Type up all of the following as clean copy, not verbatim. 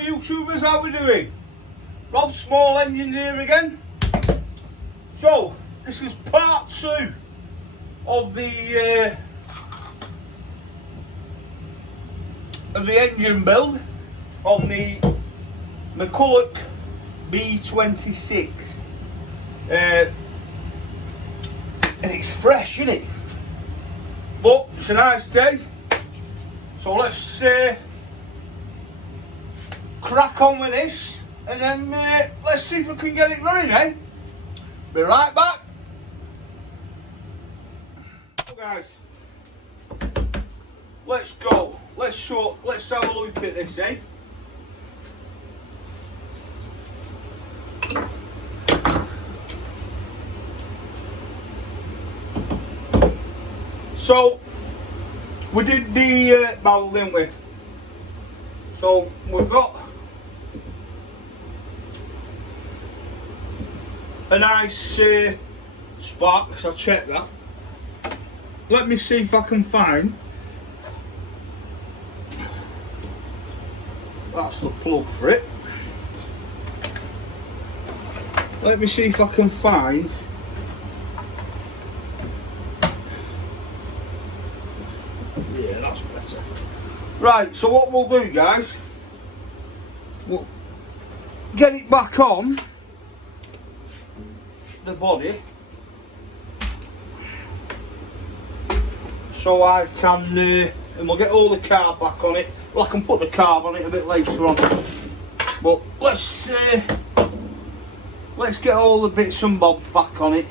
YouTubers, how we doing? Rob Small Engines here again. So this is part 2 of the engine build on the McCulloch B26, and it's fresh, isn't it? But it's a nice day, so let's crack on with this, and then let's see if we can get it running, eh? Be right back. So guys, let's go. Let's have a look at this, eh? So we did the barrel, didn't we? So we've got a nice spark, so I'll check that. Let me see if I can find, that's the plug for it. Let me see if I can find that's better. Right, so what we'll do, guys, we'll get it back on the body so I can and we'll get all the carb back on it. Well, I can put the carb on it a bit later on, but let's get all the bits and bobs back on it,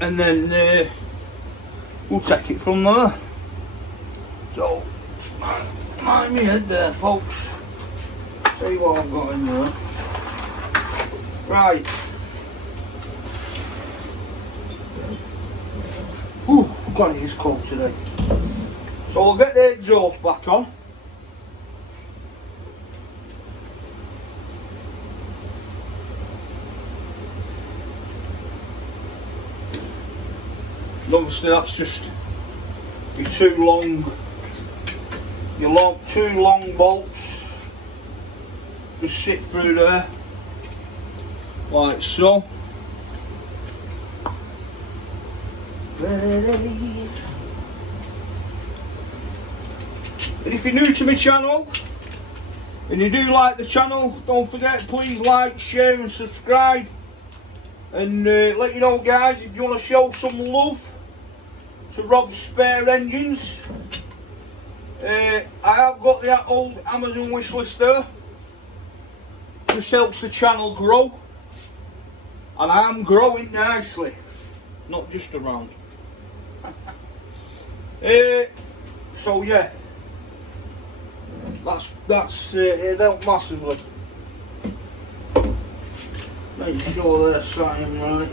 and then we'll take it from there. So, mind me head there, folks. See what I've got in there. Right. Ooh, God, it is cold today. So we'll get the exhaust back on. And obviously that's just your two long bolts. Just sit through there, like so. Ready. And if you're new to my channel and you do like the channel, don't forget, please like, share and subscribe. And let you know, guys, if you want to show some love to Rob's Spare Engines, I have got that old Amazon wish list there. Just helps the channel grow, and I am growing nicely, not just around. So yeah, that's it helped massively. Make sure they're sat in right.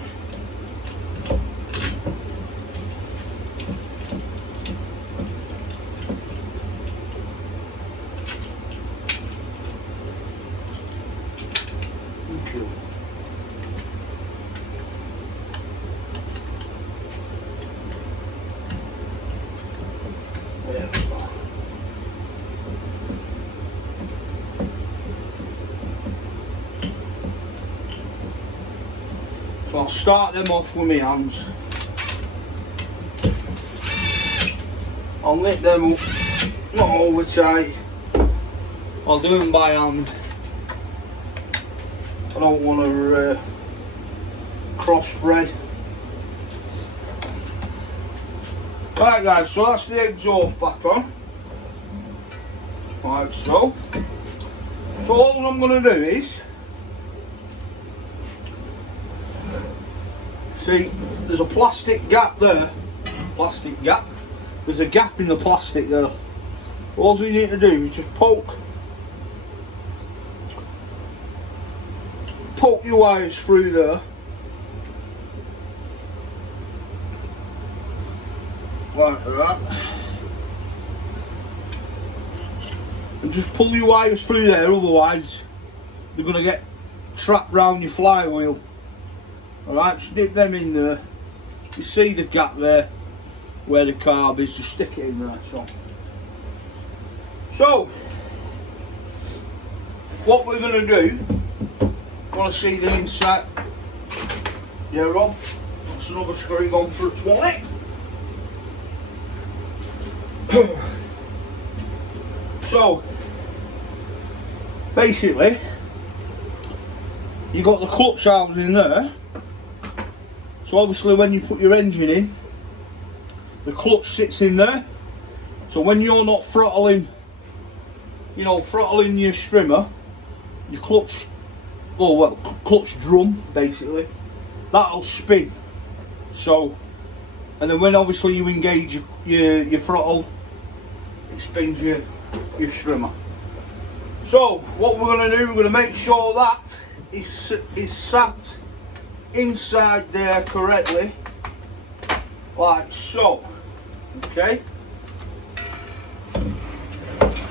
There we go. So I'll start them off with my hands. I'll knit them up, not over tight. I'll do them by hand. I don't want to cross thread. Right guys, so that's the exhaust back on. Like so. So all I'm going to do is, see, there's a plastic gap there. Plastic gap. There's a gap in the plastic there. All you need to do is just poke your wires through there. Like that. And just pull your wires through there, otherwise they're going to get trapped round your flywheel. Alright, just dip them in there. You see the gap there where the carb is, just stick it in there. So what we're going to do, want to see the inside. Yeah, Rob, that's another screw gone for its wallet. So, basically, you got the clutch housing in there. So obviously when you put your engine in, the clutch sits in there. So when you're not throttling, you know, throttling your strimmer, your clutch, oh well, clutch drum basically, that'll spin. So, and then when obviously you engage your throttle, it spins your strimmer. So what we're going to do, we're going to make sure that is sat inside there correctly, like so. Okay,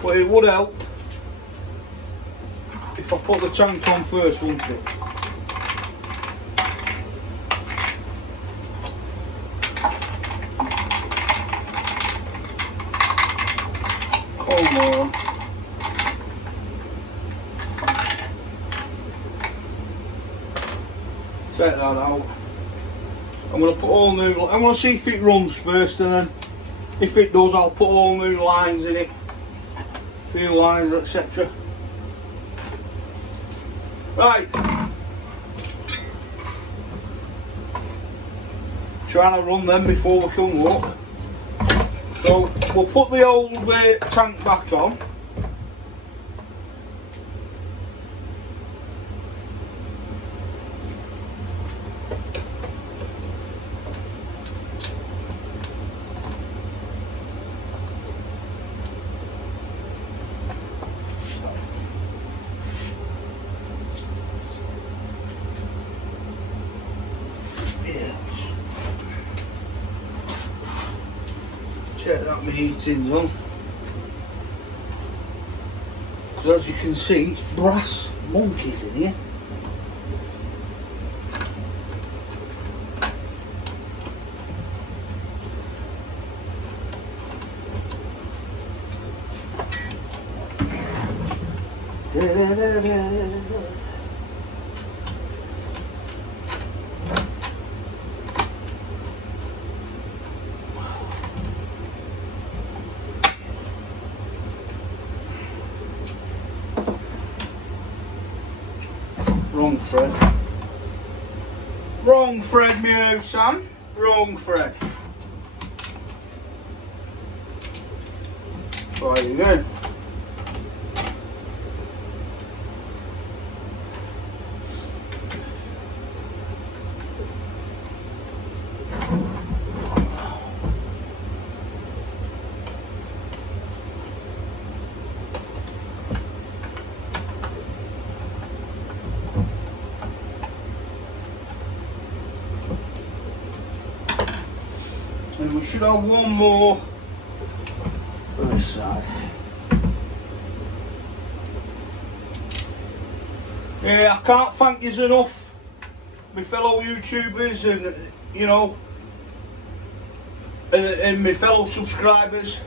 but it would help if I put the tank on first, wouldn't it? Come on. Take that out. I'm going to put all new, I want to see if it runs first, and then if it does I'll put all new lines in it, fuel lines, etc. Right, trying to run them before we come up. So we'll put the old tank back on. Check that my heating's on, because as you can see it's brass monkeys in here. Wrong thread. Wrong thread, me Sam. Wrong thread. Try it again. And we should have one more for this side. Yeah, I can't thank yous enough, my fellow YouTubers, and you know, and my fellow subscribers.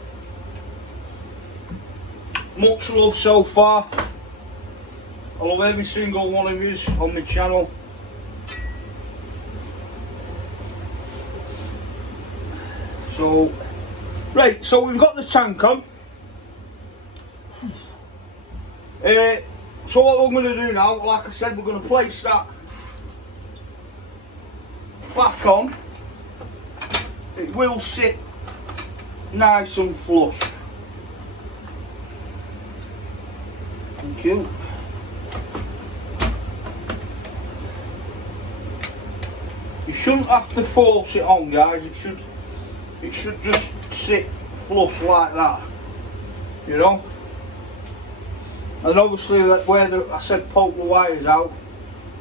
Much love so far. I love every single one of yous on my channel. So, right, so we've got the tank on. So what we're going to do now, like I said, we're going to place that back on. It will sit nice and flush. Thank you. You shouldn't have to force it on, guys. It should just sit flush like that, you know. And obviously where I said poke the wires out,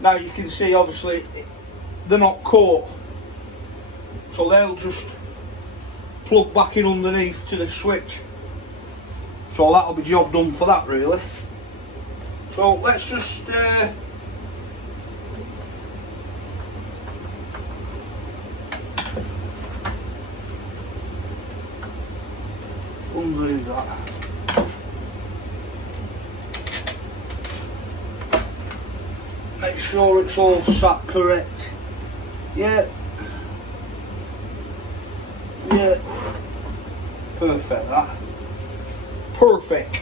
now you can see obviously they're not caught, so they'll just plug back in underneath to the switch. So that'll be job done for that, really. So let's just undo that. Make sure it's all sat correct. Yeah. Yeah. Perfect that. Perfect.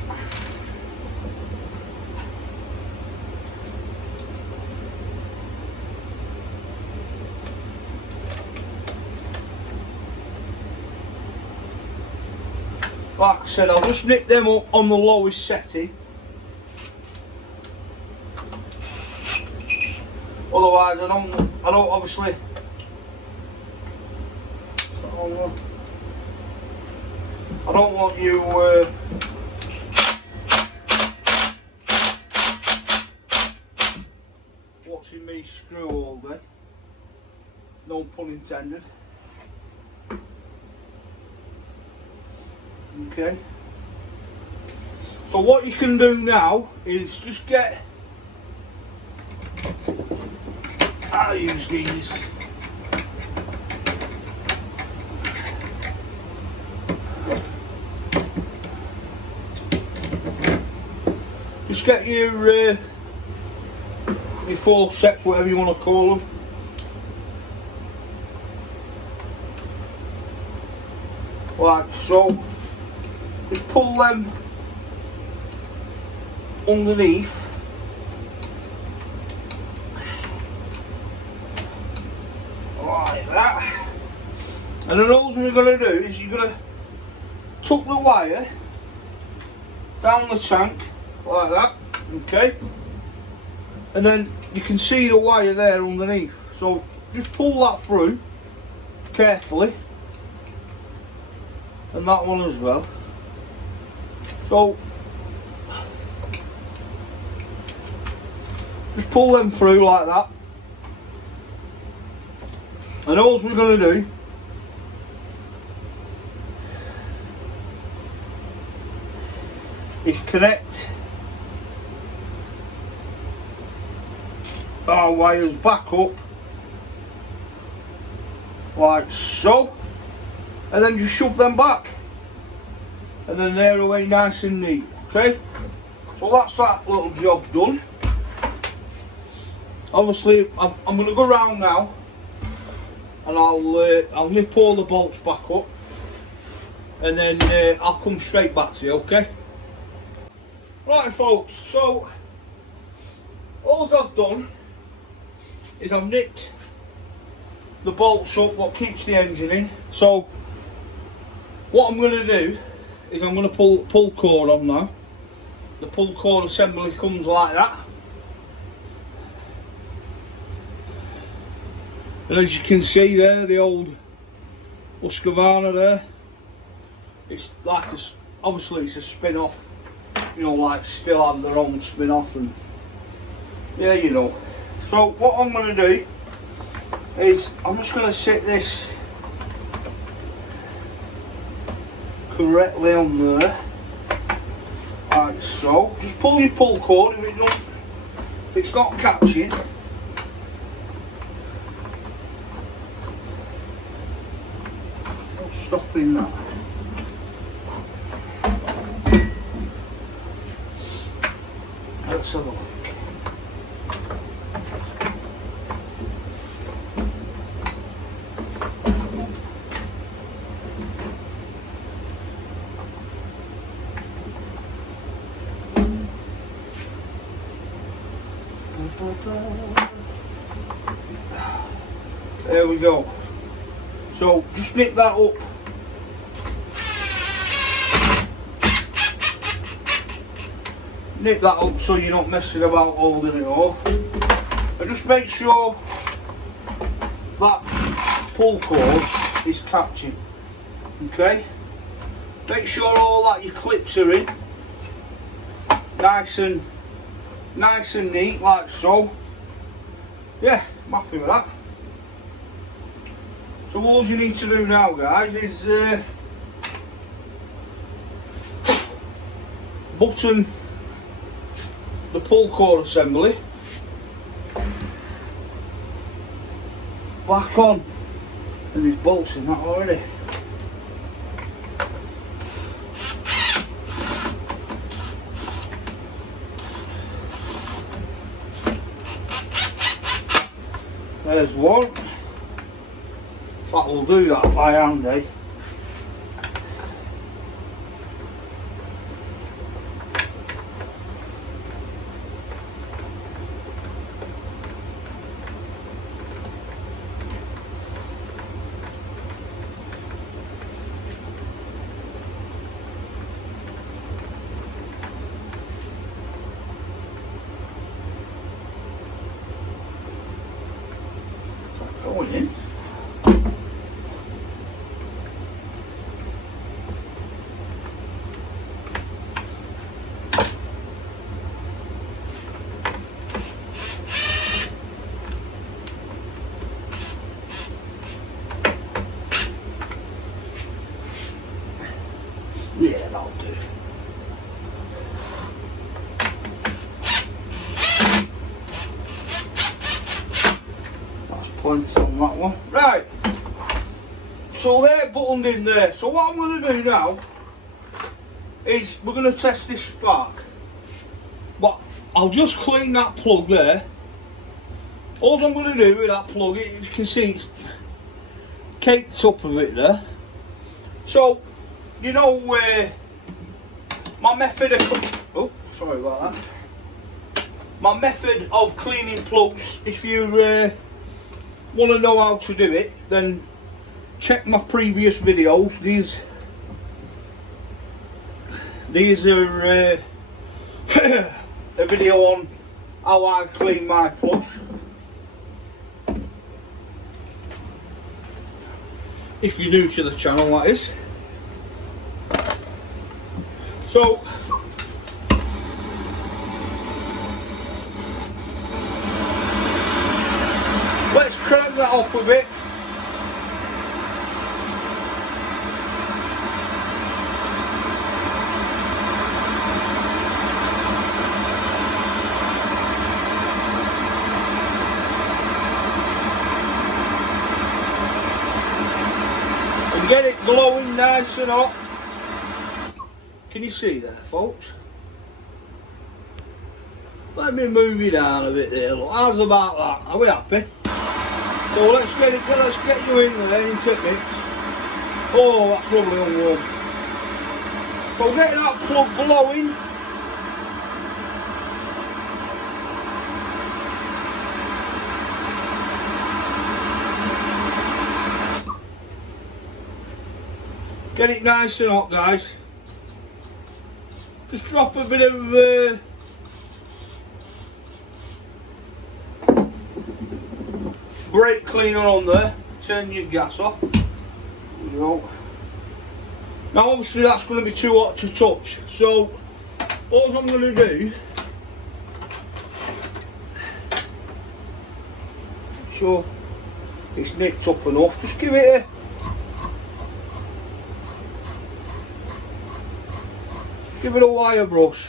Like I said, I'll just nip them up on the lowest setting. Otherwise, I don't obviously. I don't want you watching me screw all day. No pun intended. Okay. So what you can do now is just get. I'll use these. Just get your forceps, whatever you want to call them. Like so. Just pull them underneath. Like that. And then all we're going to do is you're going to tuck the wire down the tank like that, okay? And then you can see the wire there underneath. So just pull that through carefully. And that one as well. So just pull them through like that. And all we're going to do is connect our wires back up like so, and then just shove them back, and then they're away nice and neat. Okay, so that's that little job done. Obviously I'm going to go round now and I'll nip all the bolts back up, and then I'll come straight back to you. Okay. Right folks, so all I've done is I've nipped the bolts up what keeps the engine in. So what I'm going to do is I'm going to pull the pull cord on now. The pull cord assembly comes like that. And as you can see there, the old Husqvarna there, it's like obviously it's a spin-off. You know, like still have their own spin-off, and yeah, you know. So what I'm going to do is I'm just going to sit this correctly on there, like so. Just pull your pull cord if it's not catching. Stopping that. Let's have a look. There we go. So just nip that up. Nip that up so you're not messing about holding it all. And just make sure that pull cord is catching. Okay? Make sure all that your clips are in. Nice and neat, like so. Yeah, I'm happy with that. So all you need to do now, guys, is button the pull cord assembly back on, and there's bolts in that already. There's one. In fact, we'll do that by hand, eh? Going in. Yeah, that'll do. That's plenty on that one. Right. So they're buttoned in there. So what I'm going to do now is we're going to test this spark. But I'll just clean that plug there. All I'm going to do with that plug, you can see it's caked up a bit there. So, you know, my method of my method of cleaning plugs, if you want to know how to do it, then check my previous videos. These are a video on how I clean my plugs. If you're new to the channel, that is. So, let's crank that up a bit. And get it glowing nice and hot. Can you see that, folks? Let me move you down a bit there. Look, how's about that? Are we happy? So let's get you in there in 10 minutes. Oh, that's lovely and warm. So get that plug glowing. Get it nice and hot, guys. Just drop a bit of brake cleaner on there. Turn your gas off. There you go. Now obviously that's going to be too hot to touch. So all I'm going to do, sure it's nipped up enough. Just give it a wire brush.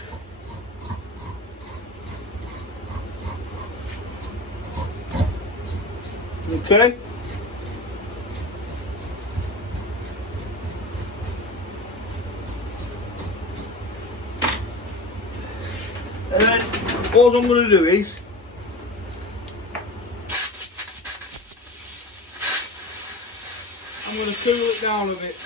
Okay. And then all I'm going to do is I'm going to cool it down a bit.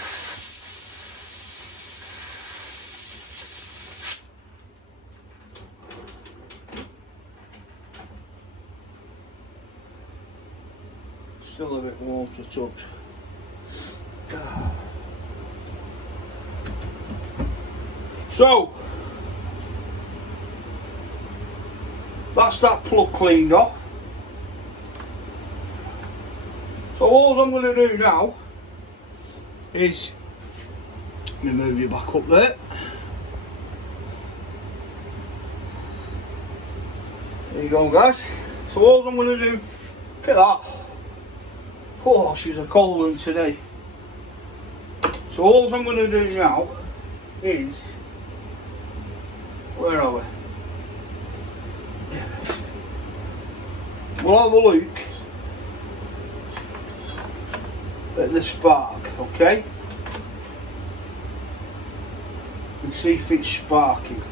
Still a bit warm to touch. So that's that plug cleaned off. So all I'm going to do now is, let me move you back up there. There you go, guys. So all I'm going to do, look at that. Oh, she's a cold one today. So all I'm going to do now is, where are we? We'll have a look at the spark, okay? And see if it's sparking.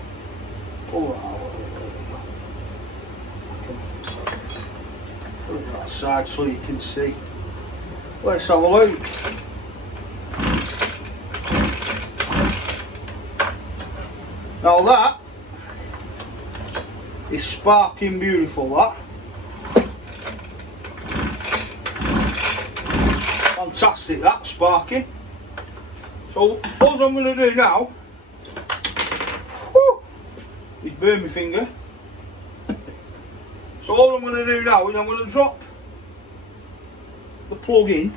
Oh, there we go. Look at that side so you can see. Let's have a look. Now that is sparking beautiful, that. Fantastic, that sparking. So all I'm going to do now is burn my finger. So all I'm going to do now is I'm going to drop the plug in.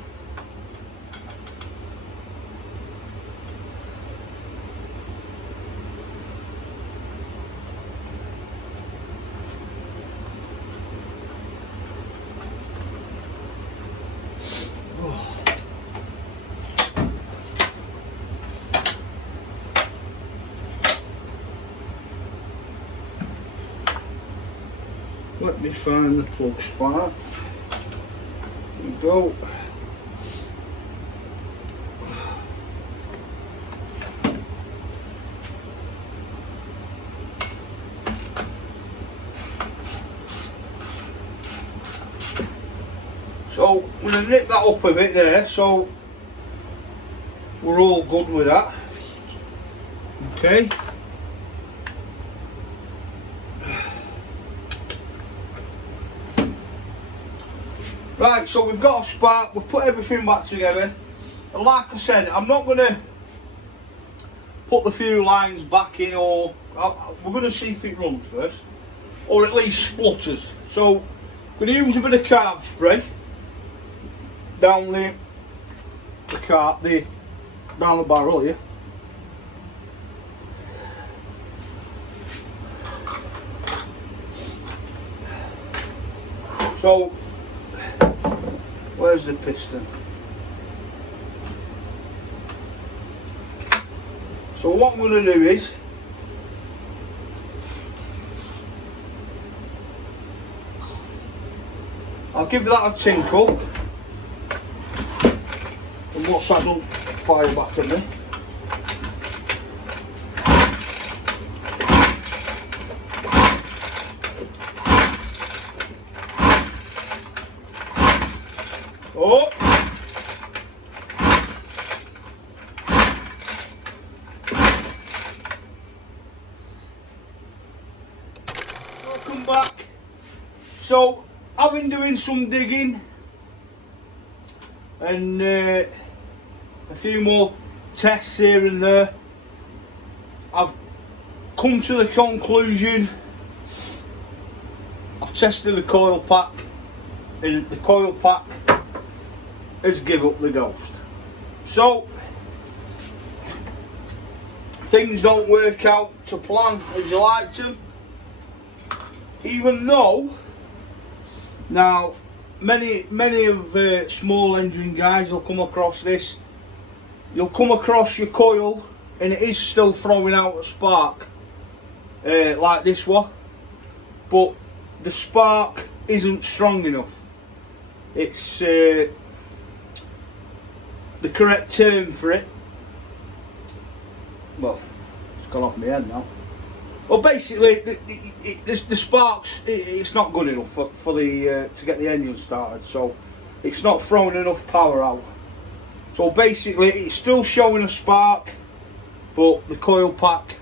Let me find the plug spot. There we go. So I'm going to nip that up a bit there, so we're all good with that. Okay. Right, so we've got a spark, we've put everything back together, and like I said, I'm not going to put the fuel lines back in, or we're going to see if it runs first, or at least splutters. So I'm going to use a bit of carb spray down down the barrel here. So where's the piston? So what I'm going to do is I'll give that a tinkle, and what's that done? Fire back at me. Oh! Welcome back. So I've been doing some digging and a few more tests here and there. I've come to the conclusion, I've tested the coil pack, and the coil pack has give up the ghost. So things don't work out to plan as you like to, even though now many of small engine guys will come across this. You'll come across your coil and it is still throwing out a spark like this one, but the spark isn't strong enough. It's the correct term for it. Well, it's gone off my head now. Well, basically, the sparks, it's not good enough for the to get the engine started. So it's not throwing enough power out. So basically, it's still showing a spark, but the coil pack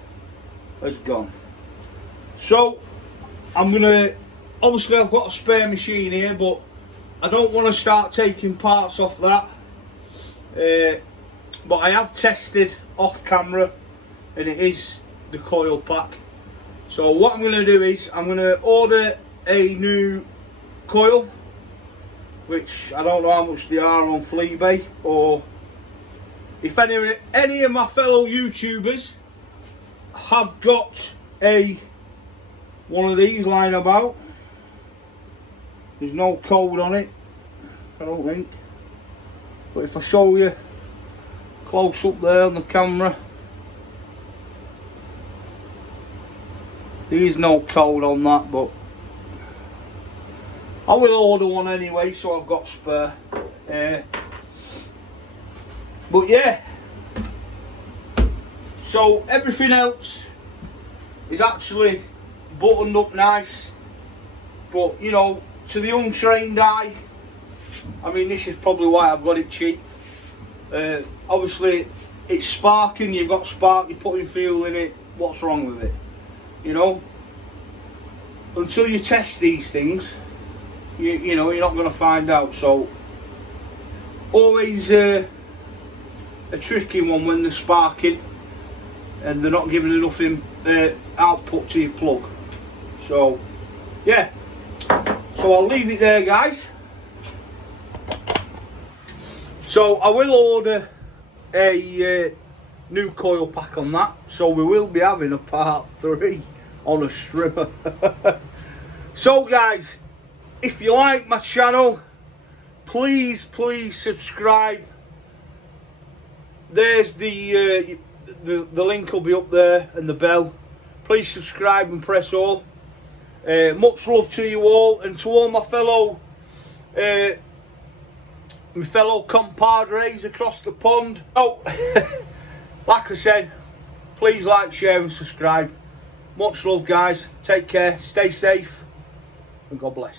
has gone. So I'm gonna, obviously I've got a spare machine here, but I don't want to start taking parts off that. But I have tested off camera and it is the coil pack. So what I'm going to do is I'm going to order a new coil, which I don't know how much they are on Fleabay, or if any of my fellow YouTubers have got one of these lying about. There's no code on it, I don't think. But if I show you close up there on the camera, there is no code on that, but I will order one anyway, so I've got spare. But yeah, so everything else is actually buttoned up nice, but you know, to the untrained eye, I mean, this is probably why I've got it cheap. Obviously it's sparking, you've got spark, you're putting fuel in it, what's wrong with it? You know, until you test these things, you know, you're not going to find out. So always a tricky one when they're sparking and they're not giving enough output to your plug. So yeah, so I'll leave it there, guys. So I will order a new coil pack on that, so we will be having a part 3 on a strimmer. So guys, if you like my channel, please subscribe. There's the link will be up there, and the bell. Please subscribe and press all. Much love to you all, and to all my fellow compadres across the pond. Oh, like I said, please like, share and subscribe. Much love, guys. Take care, stay safe, and God bless.